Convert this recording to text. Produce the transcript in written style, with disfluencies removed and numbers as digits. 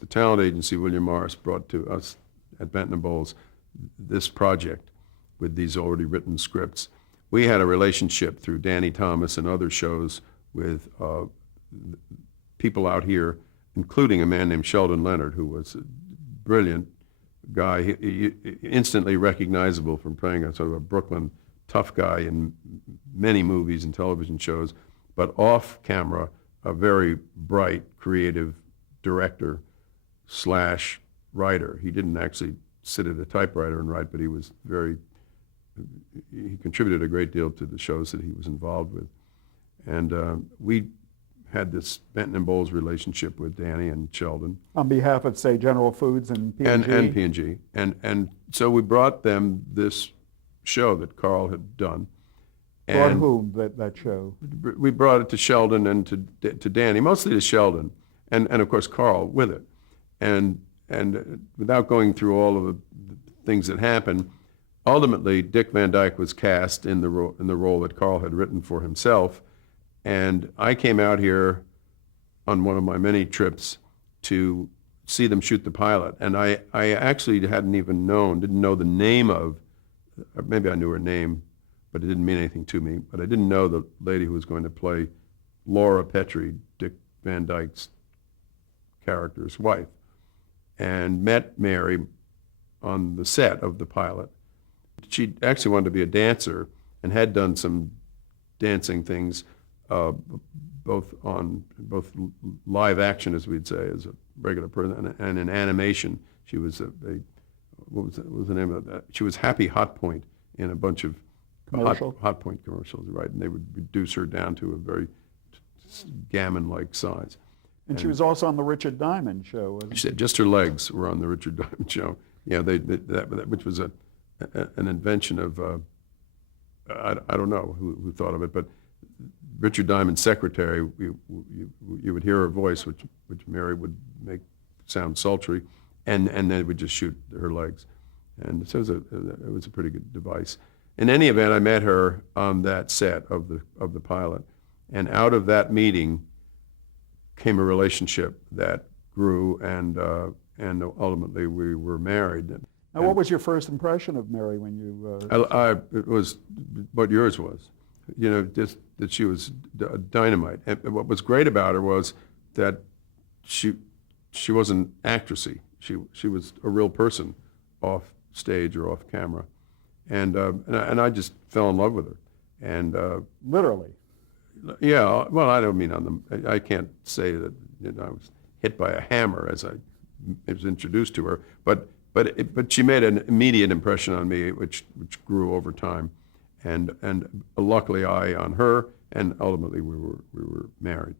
the talent agency, William Morris, brought to us at Benton and Bowles this project with these already written scripts. We had a relationship through Danny Thomas and other shows with people out here, including a man named Sheldon Leonard, who was a brilliant guy, he instantly recognizable from playing a sort of a Brooklyn tough guy in many movies and television shows, but off camera, a very bright, creative director slash writer. He didn't actually sit at a typewriter and write, but he contributed a great deal to the shows that he was involved with. And we had this Benton and Bowles relationship with Danny and Sheldon. On behalf of, say, General Foods and P&G? And P&G. And so we brought them this show that Carl had done. Brought whom, that show? We brought it to Sheldon and to Danny, mostly to Sheldon, and of course Carl with it. And without going through all of the things that happened, ultimately Dick Van Dyke was cast in the role that Carl had written for himself. And I came out here on one of my many trips to see them shoot the pilot. And I actually didn't know the name of, or maybe I knew her name, but it didn't mean anything to me. But I didn't know the lady who was going to play Laura Petrie, Dick Van Dyke's character's wife, and met Mary on the set of the pilot. She actually wanted to be a dancer and had done some dancing things, both live action, as we'd say, as a regular person, and in animation. She was what was the name of that? She was Happy Hot Point in a bunch of Hot Point commercials, right? And they would reduce her down to a very gammon-like size. And she was also on the Richard Diamond show, wasn't she? Just her legs were on the Richard Diamond show. Yeah, which was an invention of, I don't know who thought of it, but Richard Diamond's secretary, you would hear her voice, which Mary would make sound sultry, and then it would just shoot her legs. And so it was a pretty good device. In any event, I met her on that set of the pilot, and out of that meeting came a relationship that grew, and ultimately we were married. Now, what was your first impression of Mary when you? It was what yours was, just that she was dynamite. And what was great about her was that she wasn't actressy. She was a real person, off stage or off camera, and I just fell in love with her. And literally. Yeah. Well, I don't mean I can't say that I was hit by a hammer as I was introduced to her, but she made an immediate impression on me, which grew over time, and luckily I on her, and ultimately we were married.